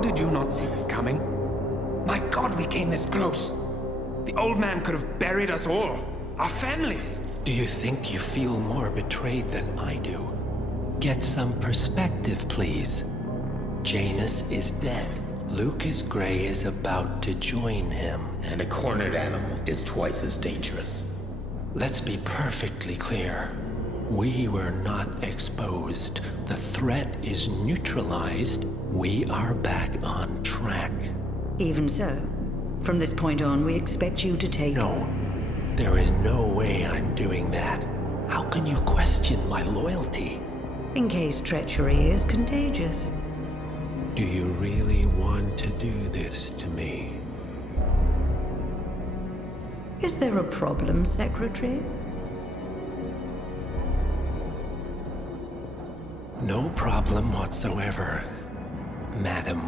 did you not see this coming? My God, we came this close. The old man could have buried us all. Our families. Do you think you feel more betrayed than I do? Get some perspective, please. Janus is dead. Lucas Gray is about to join him. And a cornered animal is twice as dangerous. Let's be perfectly clear. We were not exposed. The threat is neutralized. We are back on track. Even so, from this point on, we expect you to take... No, there is no way I'm doing that. How can you question my loyalty? In case treachery is contagious. Do you really want to do this to me? Is there a problem, Secretary? No problem whatsoever, Madam.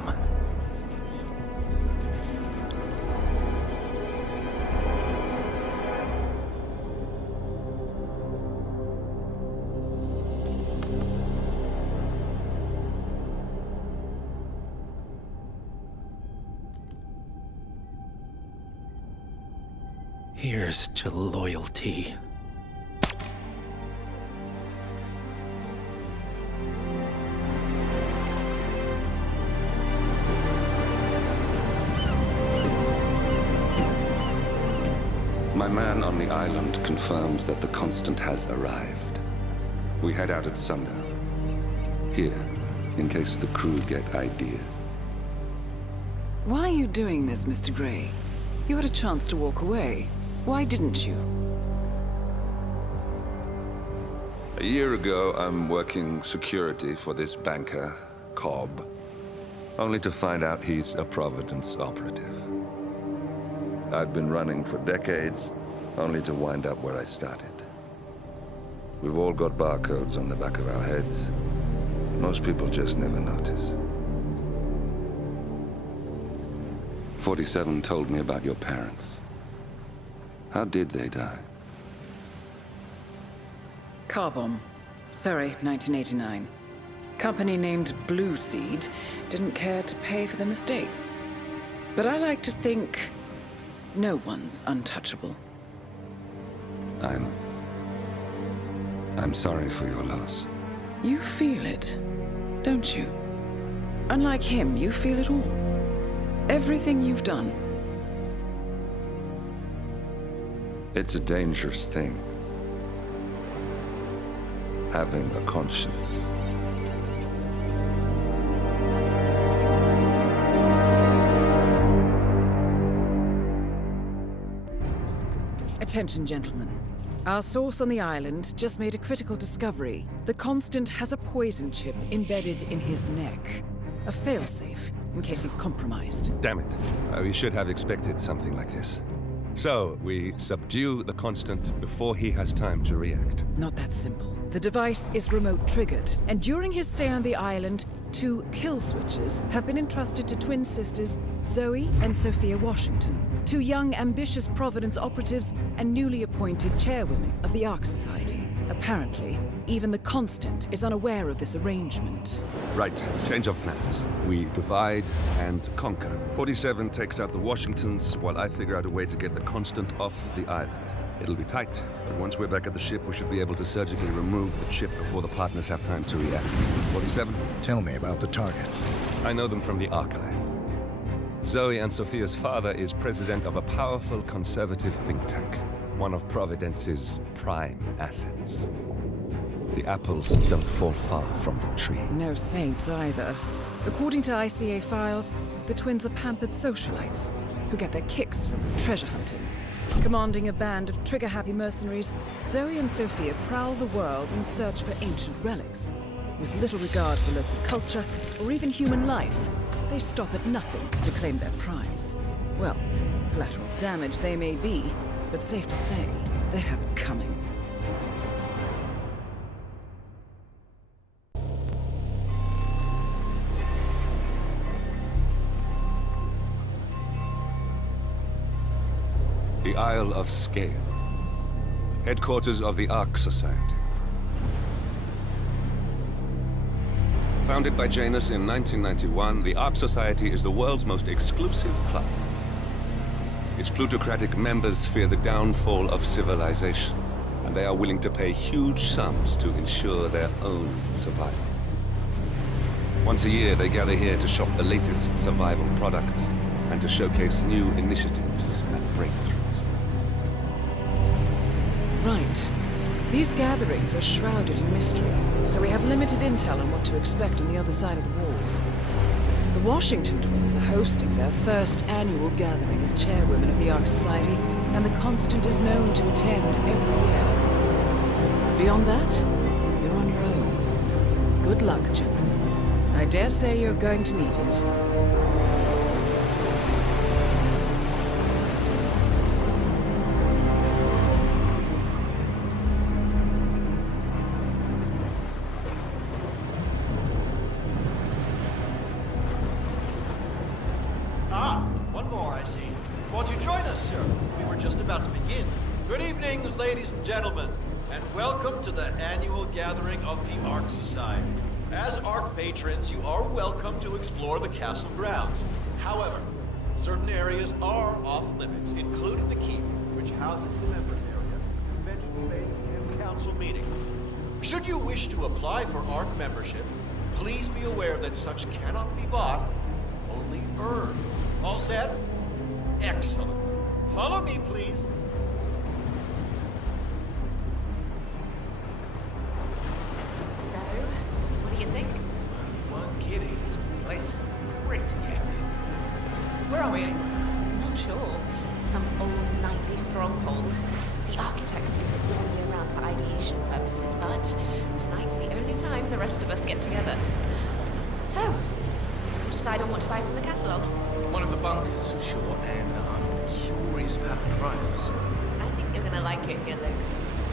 Here's to loyalty. My man on the island confirms that the Constant has arrived. We head out at sundown. Here, in case the crew get ideas. Why are you doing this, Mr. Gray? You had a chance to walk away. Why didn't you? A year ago, I'm working security for this banker, Cobb, only to find out he's a Providence operative. I'd been running for decades, only to wind up where I started. We've all got barcodes on the back of our heads. Most people just never notice. 47 told me about your parents. How did they die? Car bomb. Surrey, 1989. Company named Blue Seed didn't care to pay for their mistakes. But I like to think no one's untouchable. I'm sorry for your loss. You feel it, don't you? Unlike him, you feel it all. Everything you've done. It's a dangerous thing. Having a conscience. Attention, gentlemen. Our source on the island just made a critical discovery. The Constant has a poison chip embedded in his neck. A failsafe, in case he's compromised. Damn it. We should have expected something like this. So, we subdue the Constant before he has time to react. Not that simple. The device is remote triggered, and during his stay on the island, 2 kill switches have been entrusted to twin sisters Zoe and Sophia Washington, 2 young, ambitious Providence operatives and newly appointed chairwomen of the Ark Society. Apparently, even the Constant is unaware of this arrangement. Right, change of plans. We divide and conquer. 47 takes out the Washingtons, while I figure out a way to get the Constant off the island. It'll be tight, but once we're back at the ship, we should be able to surgically remove the chip before the partners have time to react. 47? Tell me about the targets. I know them from the archive. Zoe and Sophia's father is president of a powerful conservative think tank, one of Providence's prime assets. The apples don't fall far from the tree. No saints either. According to ICA files, the twins are pampered socialites who get their kicks from treasure hunting. Commanding a band of trigger-happy mercenaries, Zoe and Sophia prowl the world in search for ancient relics. With little regard for local culture or even human life, they stop at nothing to claim their prize. Well, collateral damage they may be, but safe to say, they have it coming. The Isle of Scale, headquarters of the Ark Society. Founded by Janus in 1991, the Ark Society is the world's most exclusive club. Its plutocratic members fear the downfall of civilization, and they are willing to pay huge sums to ensure their own survival. Once a year, they gather here to shop the latest survival products and to showcase new initiatives and breakthroughs. Right. These gatherings are shrouded in mystery, so we have limited intel on what to expect on the other side of the walls. The Washington twins are hosting their first annual gathering as chairwomen of the Ark Society, and the Constant is known to attend every year. Beyond that, you're on your own. Good luck, gentlemen. I dare say you're going to need it. One more, I see. Won't you join us, sir? We were just about to begin. Good evening, ladies and gentlemen, and welcome to the annual gathering of the Ark Society. As Ark patrons, you are welcome to explore the castle grounds. However, certain areas are off limits, including the keep, which houses the members area, convention space, and council meeting. Should you wish to apply for Ark membership, please be aware that such cannot be bought, only earned. All set? Excellent. Follow me, please. So, what do you think? One kidding. This place is pretty epic. Where are we anyway? Not sure. Some old knightly stronghold. The architects use it all year round for ideation purposes, but tonight's the only time the rest of us get together. So, decide on what to buy from the catalogue. One of the bunkers, for sure, and I'm curious about the cryo facility. I think you're gonna like it here, Luke.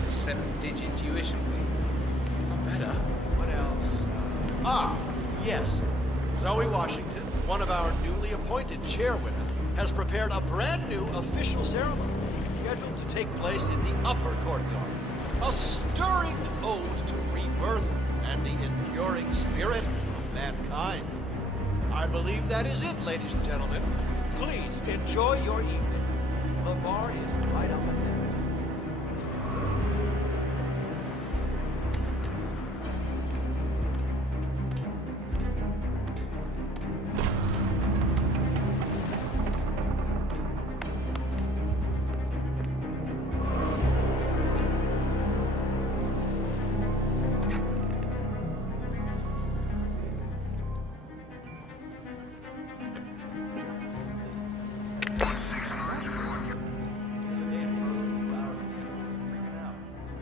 7-digit tuition fee. Not better. What else? Yes. Zoe Washington, one of our newly appointed chairwomen, has prepared a brand new official ceremony scheduled to take place in the upper courtyard. A stirring ode to rebirth and the enduring spirit of mankind. I believe that is it, ladies and gentlemen. Please enjoy your evening. The bar is right up ahead.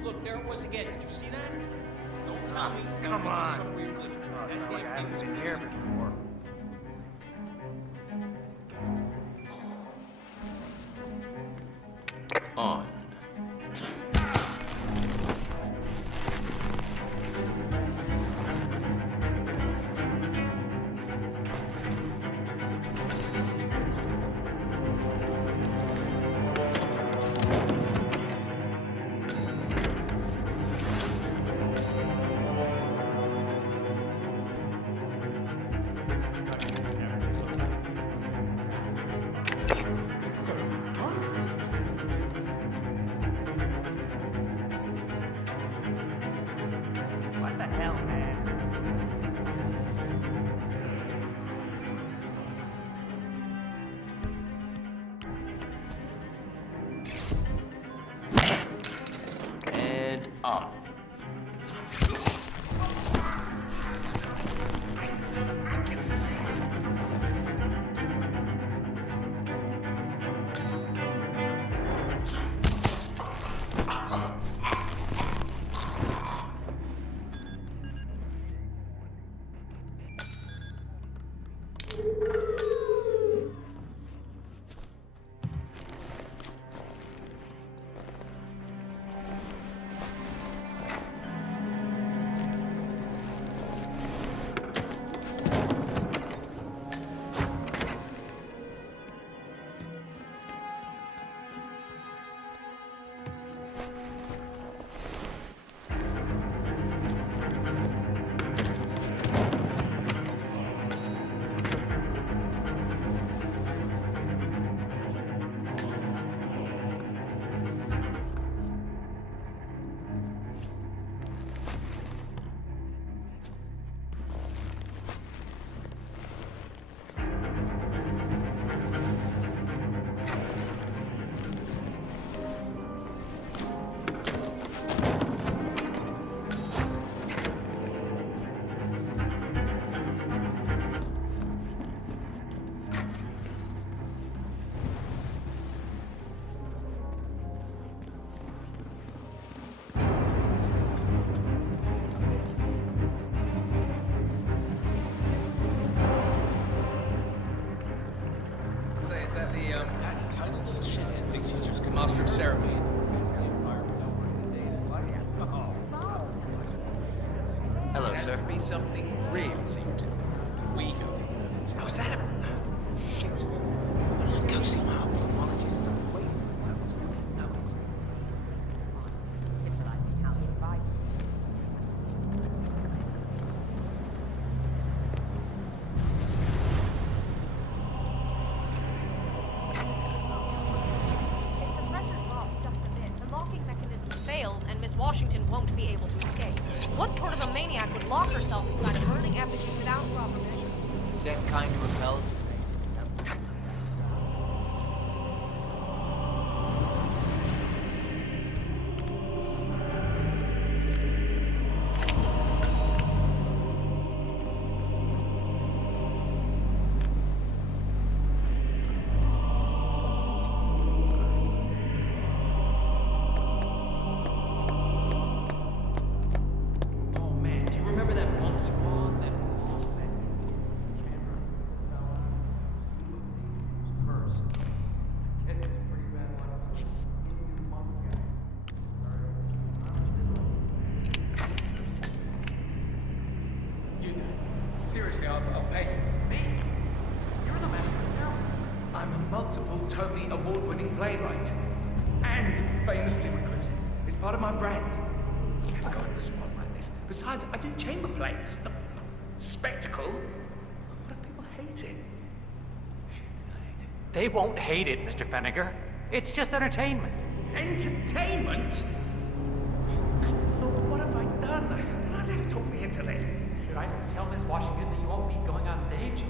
Look, there it was again. Did you see that? Don't tell me. Come on. Just some weird glitch. That damn thing was been here before. On. What the hell, man? And up. I can see. Thinks he's just a master of ceremony. Hello, Has sir. to be something real, seemed to. If we go. Oh, is that him? Shit. Go see my house. Fails and Miss Washington won't be able to escape. What sort of a maniac would lock herself inside a burning effigy without proper measure? Same kind who repels. Oh man, do you remember that monkey pond? That cursed. It's a pretty bad one. You do. Seriously, I'll pay you. Me? You're the master now? I'm a multiple Tony award-winning playwright. And famously reclusive. It's part of my brand. Never go in the spot like this. Besides, I do chamber plays. Not spectacle. What if people hate it? They won't hate it, Mr. Fenniger. It's just entertainment. Entertainment? Lord, what have I done? Did I let her talk me into this? Should I tell Miss Washington that you won't be going on stage?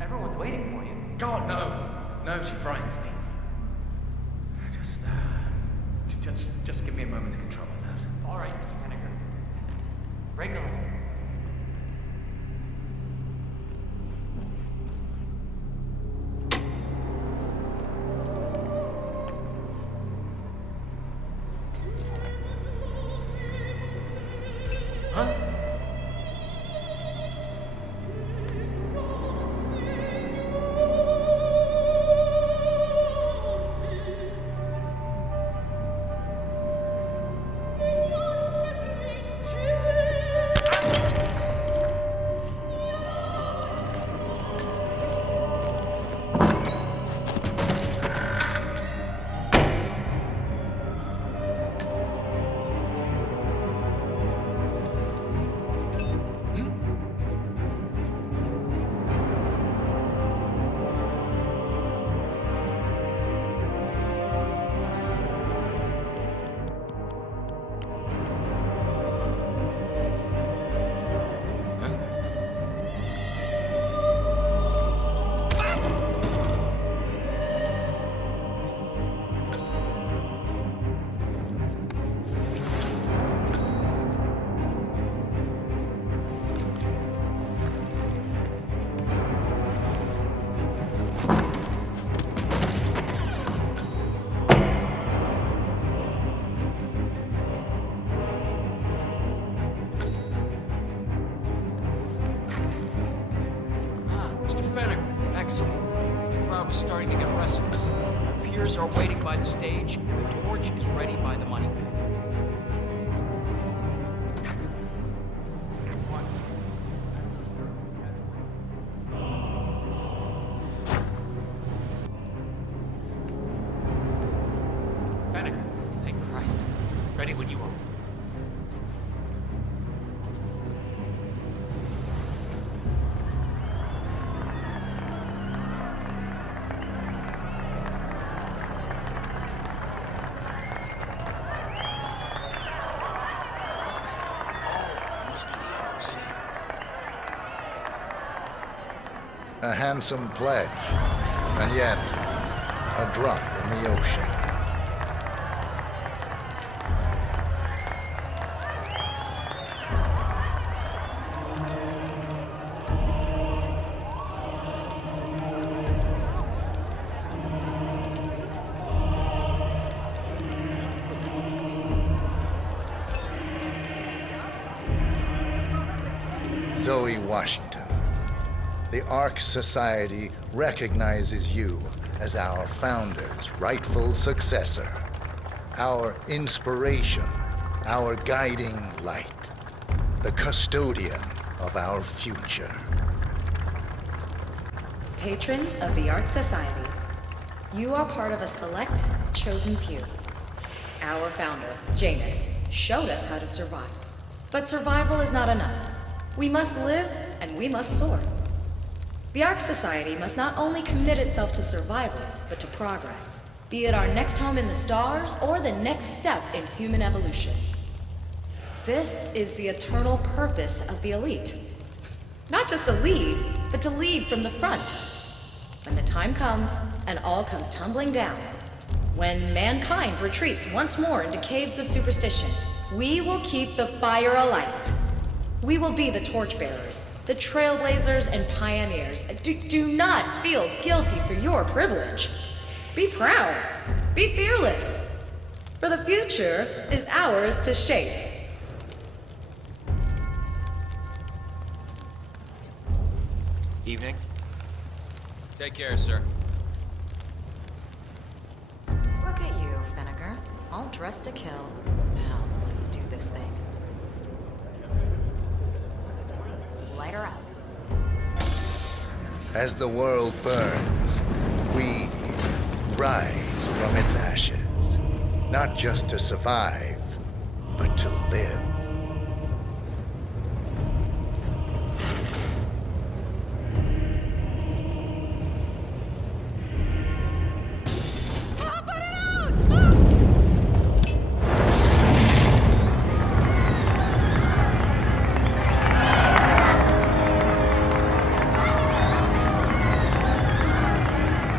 Everyone's waiting for you. God, no. No, she frightens me. Just give me a moment to control my nerves. All right, Mr. Fenniger. Break a leg. Huh? starting to get restless. The peers are waiting by the stage. The torch is ready by the money pit. Fennec, thank Christ. Ready when you are. A handsome pledge, and yet a drop in the ocean. Zoe Washington. The Ark Society recognizes you as our founder's rightful successor, our inspiration, our guiding light, the custodian of our future. Patrons of the Ark Society, you are part of a select, chosen few. Our founder, Janus, showed us how to survive. But survival is not enough. We must live and we must soar. The Ark Society must not only commit itself to survival, but to progress, be it our next home in the stars or the next step in human evolution. This is the eternal purpose of the elite. Not just to lead, but to lead from the front. When the time comes and all comes tumbling down, when mankind retreats once more into caves of superstition, we will keep the fire alight. We will be the torchbearers, the trailblazers and pioneers. Do not feel guilty for your privilege. Be proud. Be fearless. For the future is ours to shape. Evening. Take care, sir. Look at you, Finnegar. All dressed to kill. Now, let's do this thing. Light her up. As the world burns, we rise from its ashes, not just to survive, but to live.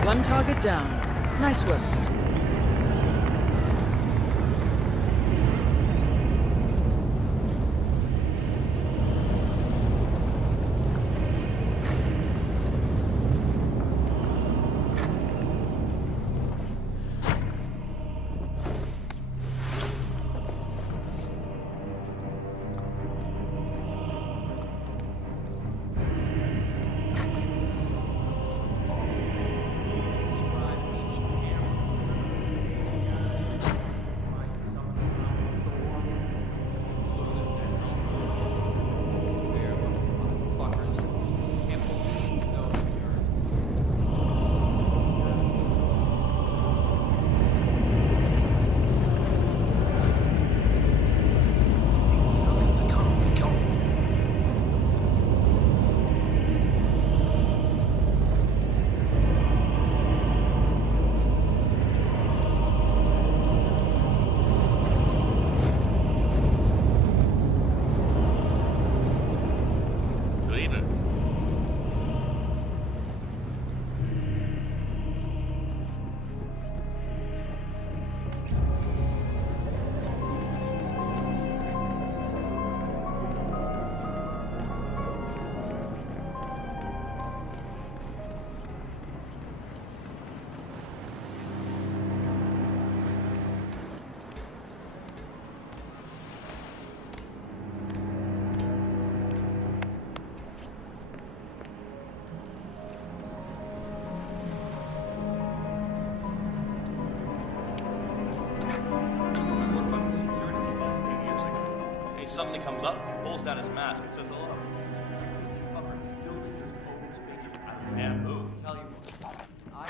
One target down. Nice work. Suddenly comes up, pulls down his mask, and says hello. Bamboo. Tell you what, I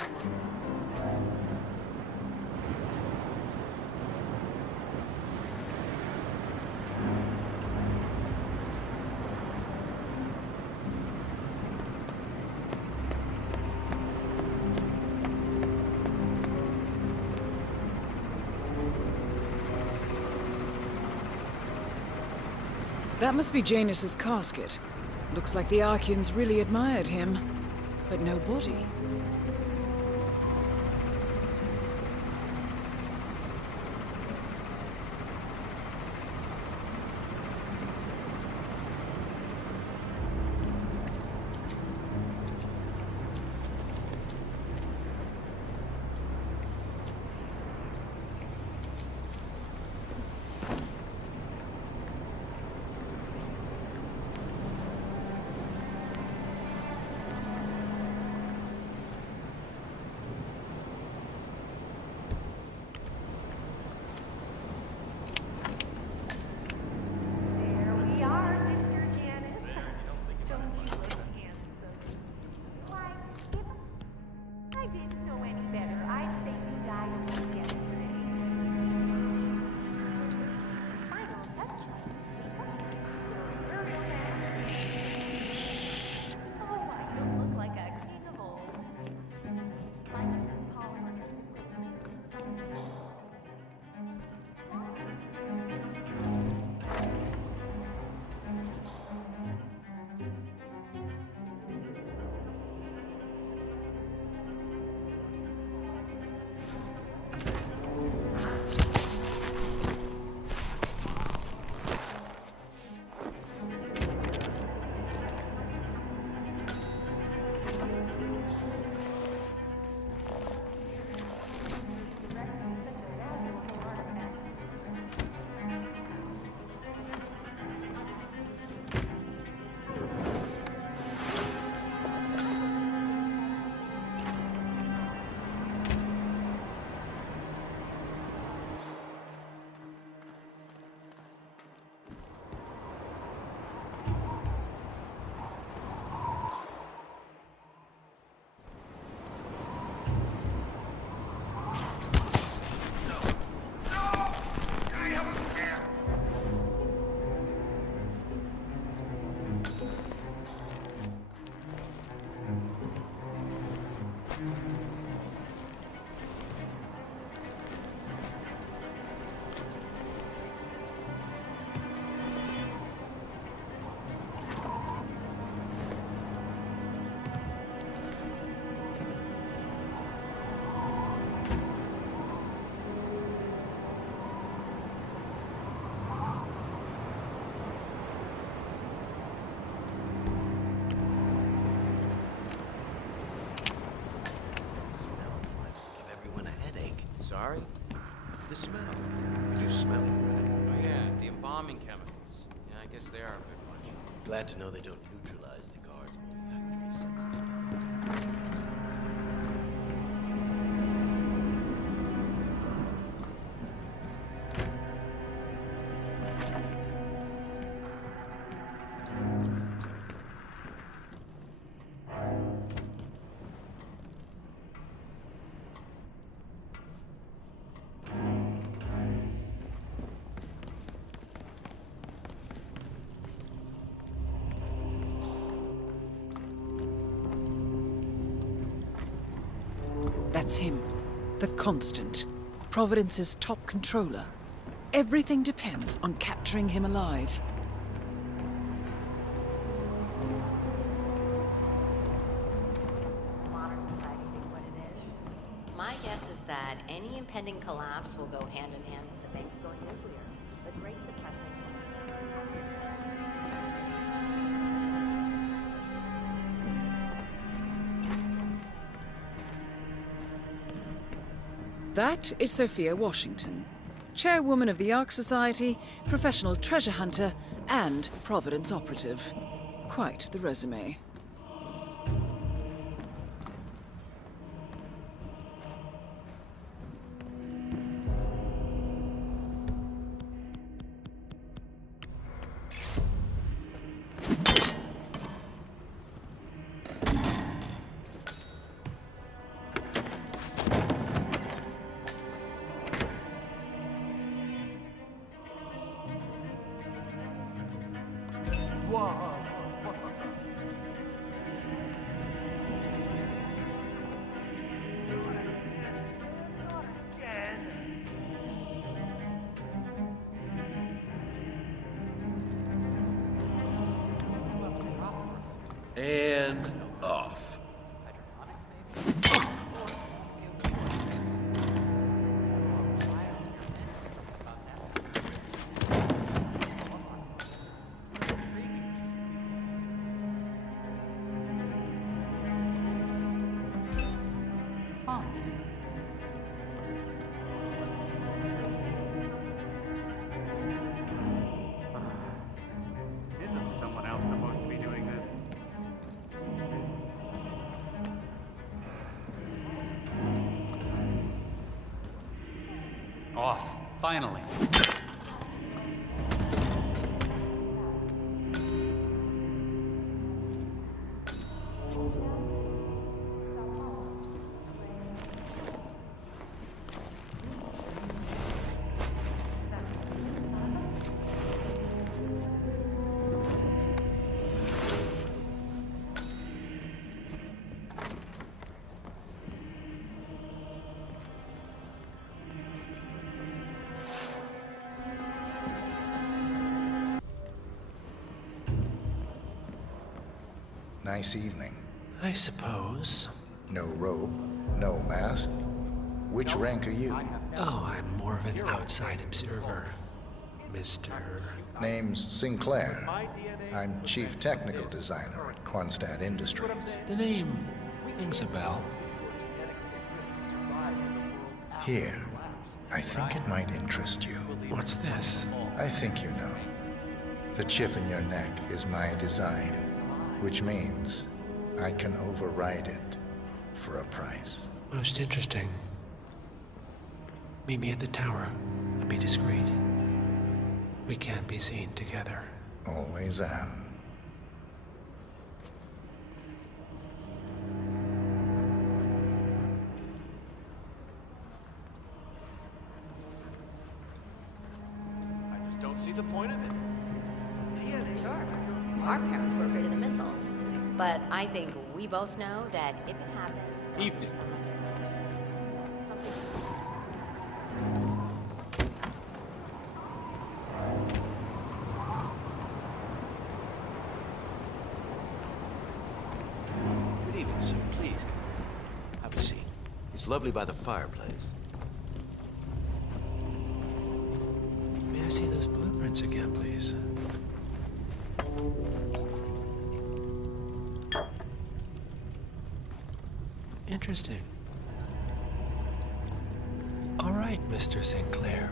That must be Janus's casket. Looks like the Arkians really admired him, but no body. sorry. The smell. You do smell it. Oh yeah, the embalming chemicals. Yeah, I guess they are a bit much. Glad to know they don't neutralize the guard's That's him. The Constant. Providence's top controller. Everything depends on capturing him alive. My guess is that any impending collapse will go hand in hand with the banks going nuclear. The Great Depression. That is Sophia Washington, chairwoman of the Ark Society, professional treasure hunter, and Providence operative. Quite the resume. And off. Isn't someone else supposed to be doing this? Off, finally. Nice evening. I suppose. No robe, no mask. Which rank are you? Oh, I'm more of an outside observer, Mr. Name's Sinclair. I'm Chief Technical Designer at Quonset Industries. The name rings a bell. Here, I think it might interest you. What's this? I think you know. The chip in your neck is my design, which means I can override it for a price. Most interesting. Meet me at the tower. I'll be discreet. We can't be seen together. Always am. I just don't see the point of it. Sure. Our parents were afraid of the missiles. But I think we both know that if it happens... Evening. Good evening, sir. Please. Have a seat. It's lovely by the fireplace. May I see those blueprints again, please? Interesting. right, Mr. Sinclair.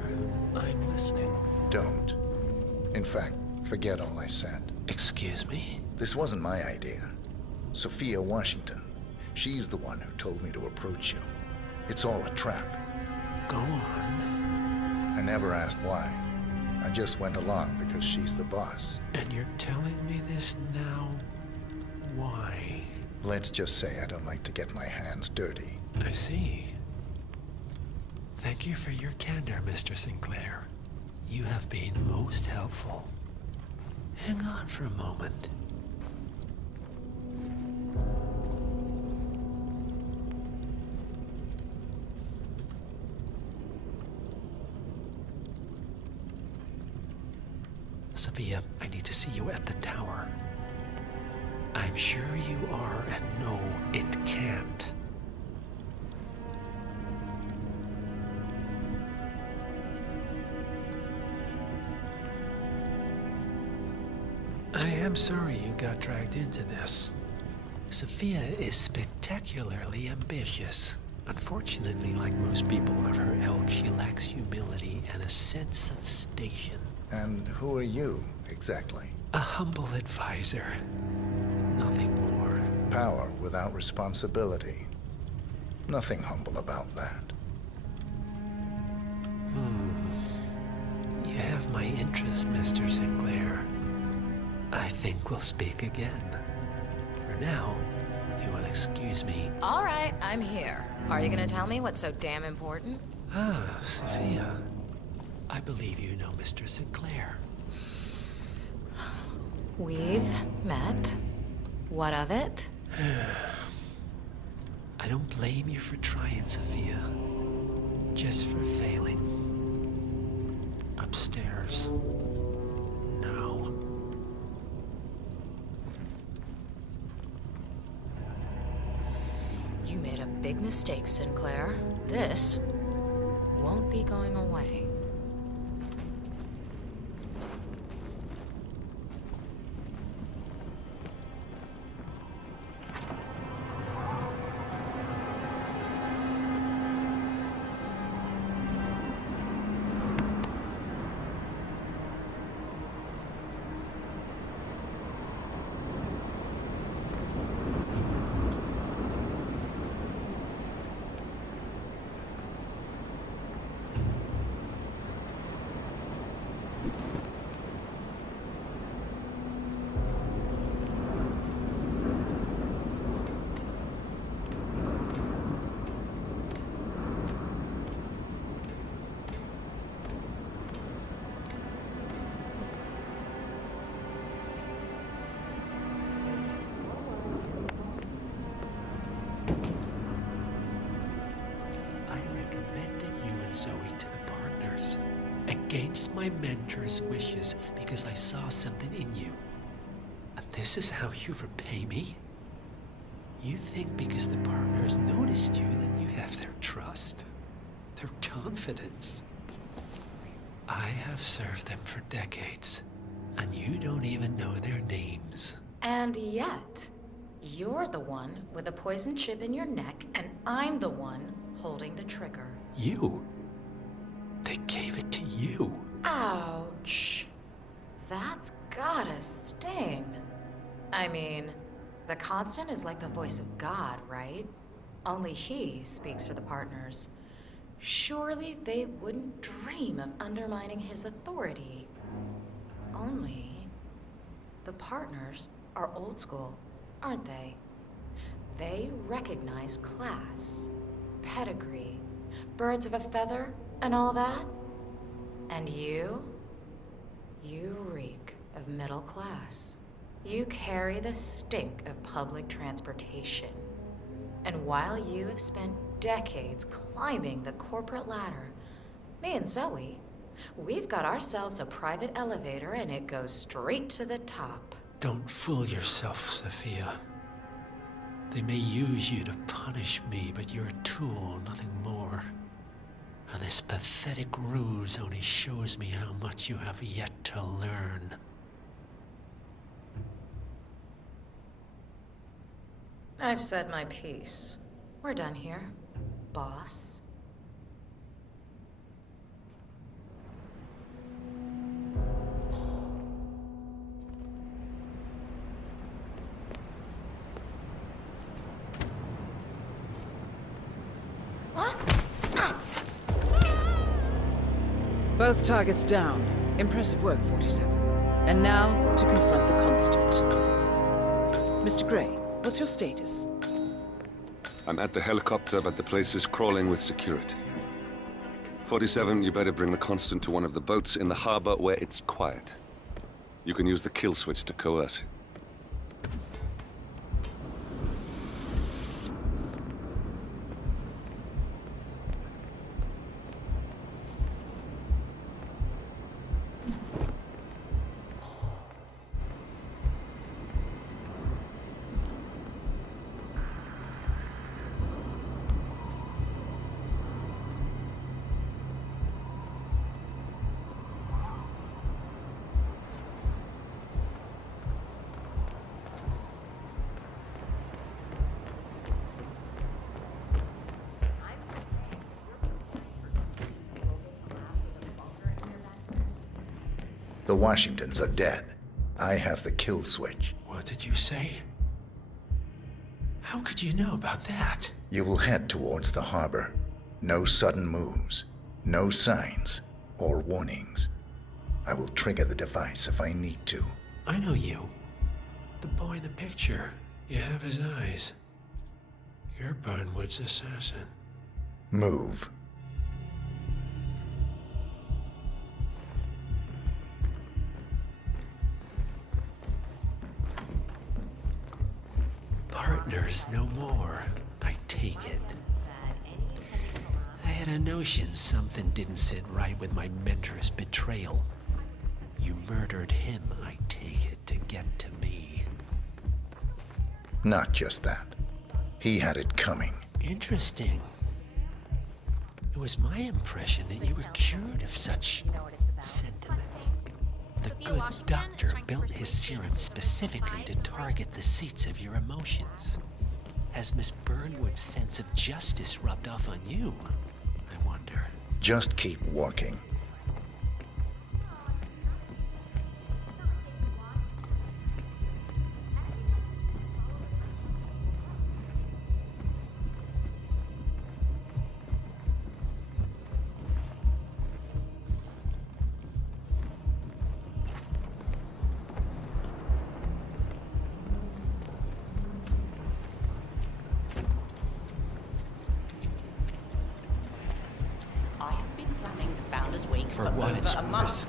I'm listening. Don't. In fact, forget all I said. Excuse me? This wasn't my idea. Sophia Washington. She's the one who told me to approach you. It's all a trap. Go on. I never asked why. I just went along because she's the boss. And you're telling me this now? Why? Let's just say I don't like to get my hands dirty. I see. Thank you for your candor, Mr. Sinclair. You have been most helpful. Hang on for a moment. Sophia, I need to see you at the tower. I'm sure you are, and no, it can't. I am sorry you got dragged into this. Sophia is spectacularly ambitious. Unfortunately, like most people of her ilk, she lacks humility and a sense of station. And who are you, exactly? A humble advisor. Nothing more. Power without responsibility. Nothing humble about that. You have my interest, Mr. Sinclair. I think we'll speak again. For now, you will excuse me. All right, I'm here. Are you gonna tell me what's so damn important? Ah, Sophia. I believe you know Mr. Sinclair. We've met. What of it? I don't blame you for trying, Sophia. Just for failing. Upstairs. Now. You made a big mistake, Sinclair. This won't be going away. Zoe to the partners, against my mentor's wishes, because I saw something in you. And this is how you repay me? You think because the partners noticed you that you have their trust, their confidence. I have served them for decades, and you don't even know their names. And yet, you're the one with a poison chip in your neck, and I'm the one holding the trigger. You? They gave it to you. Ouch. That's gotta sting. I mean, the Constant is like the voice of God, right? Only he speaks for the partners. Surely they wouldn't dream of undermining his authority. Only the partners are old school, aren't they? They recognize class, pedigree, birds of a feather, and all that. And you reek of middle class. You carry the stink of public transportation. And while you have spent decades climbing the corporate ladder, me and Zoe, we've got ourselves a private elevator and it goes straight to the top. Don't fool yourself, Sophia. They may use you to punish me, but you're a tool, nothing more. And this pathetic ruse only shows me how much you have yet to learn. I've said my piece. We're done here, boss. Both targets down. Impressive work, 47. And now, to confront the Constant. Mr. Gray, what's your status? I'm at the helicopter, but the place is crawling with security. 47, you better bring the Constant to one of the boats in the harbor where it's quiet. You can use the kill switch to coerce him. The Washingtons are dead. I have the kill switch. What did you say? How could you know about that? You will head towards the harbor. No sudden moves, no signs or warnings. I will trigger the device if I need to. I know you. The boy in the picture. You have his eyes. You're Burnwood's assassin. Move. Partners no more, I take it. I had a notion something didn't sit right with my mentor's betrayal. You murdered him, I take it, to get to me. Not just that. He had it coming. Interesting. It was my impression that you were cured of such sentiment. The good doctor built his serum specifically to target the seats of your emotions. Has Miss Burnwood's sense of justice rubbed off on you? I wonder. Just keep walking. For what it's worth,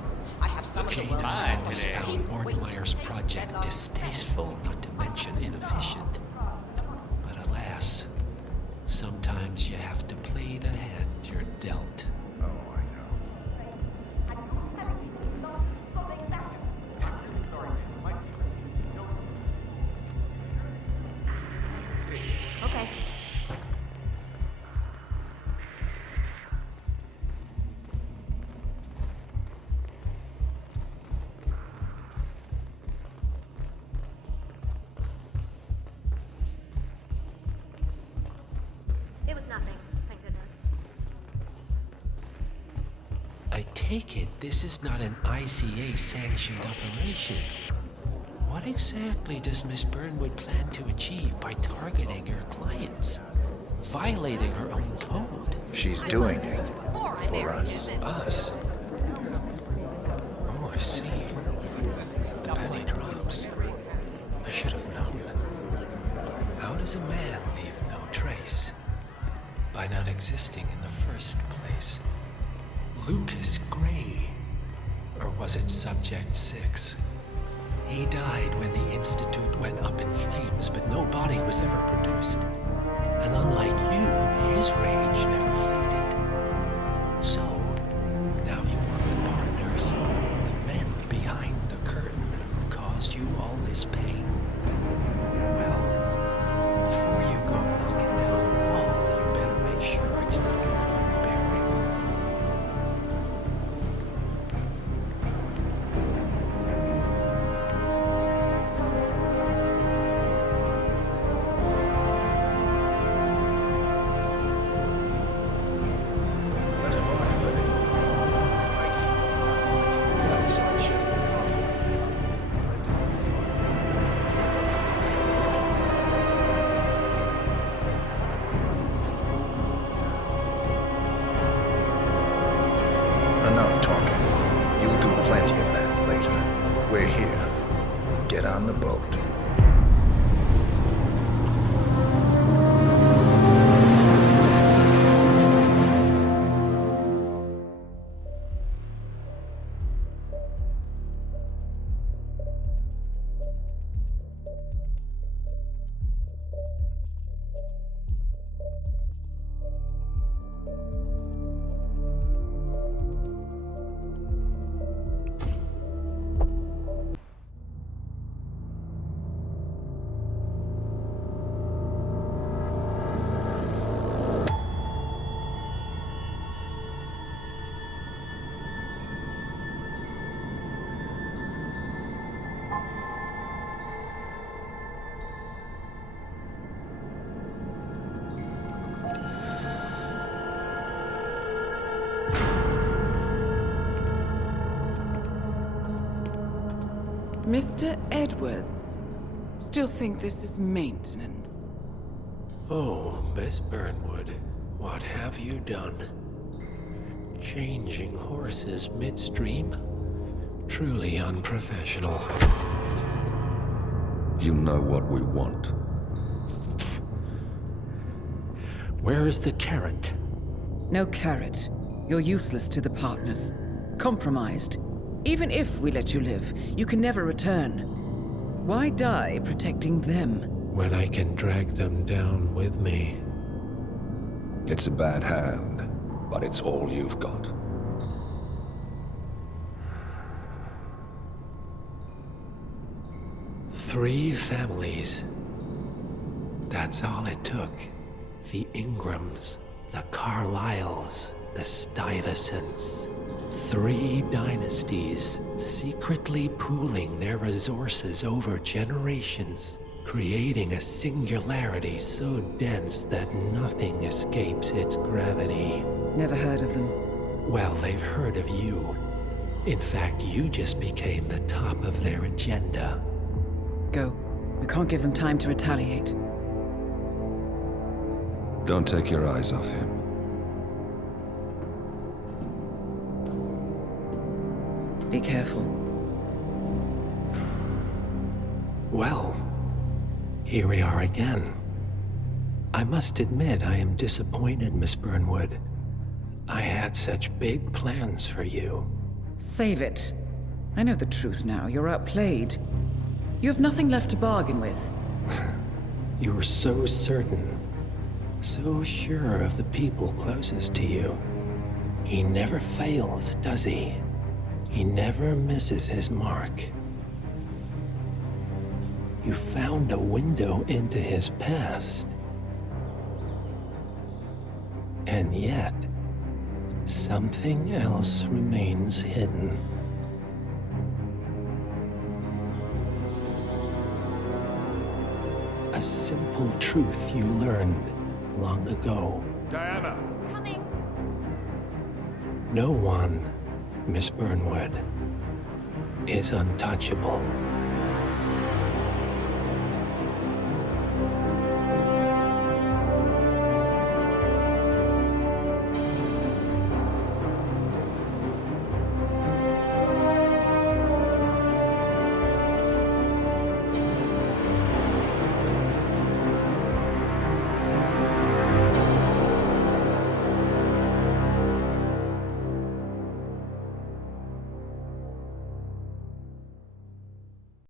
Janus always found Ortmeyer's project distasteful, not to mention inefficient. But alas, sometimes you have to play the hand you're dealt. Oh, I know. Okay. It was nothing, thank goodness. I take it this is not an ICA-sanctioned operation. What exactly does Miss Burnwood plan to achieve by targeting her clients? Violating her own code? She's doing it for us. Us? Oh, I see. The penny drops. I should have known. How does a man leave no trace? By not existing in the first place. Lucas Gray. Or was it Subject 6? He died when the Institute went up in flames, but no body was ever produced. And unlike you, his rage never faded. So, now you are the partners, the men behind the curtain who've caused you all this pain. Well, before you go knocking down a wall, you better make sure it's not load-bearing. Mr. Edwards, still think this is maintenance? Oh, Miss Burnwood, what have you done? Changing horses midstream? Truly unprofessional. You know what we want. Where is the carrot? No carrot. You're useless to the partners. Compromised. Even if we let you live, you can never return. Why die protecting them? When I can drag them down with me. It's a bad hand, but it's all you've got. Three families. That's all it took. The Ingrams, the Carlyles, the Stuyvesants. 3 dynasties, secretly pooling their resources over generations, creating a singularity so dense that nothing escapes its gravity. Never heard of them. Well, they've heard of you. In fact, you just became the top of their agenda. Go. We can't give them time to retaliate. Don't take your eyes off him. Be careful. Well, here we are again. I must admit I am disappointed, Miss Burnwood. I had such big plans for you. Save it. I know the truth now. You're outplayed. You have nothing left to bargain with. You were so certain, so sure of the people closest to you. He never fails, does he? He never misses his mark. You found a window into his past. And yet, something else remains hidden. A simple truth you learned long ago. Diana! Coming! No one, Miss Burnwood, is untouchable.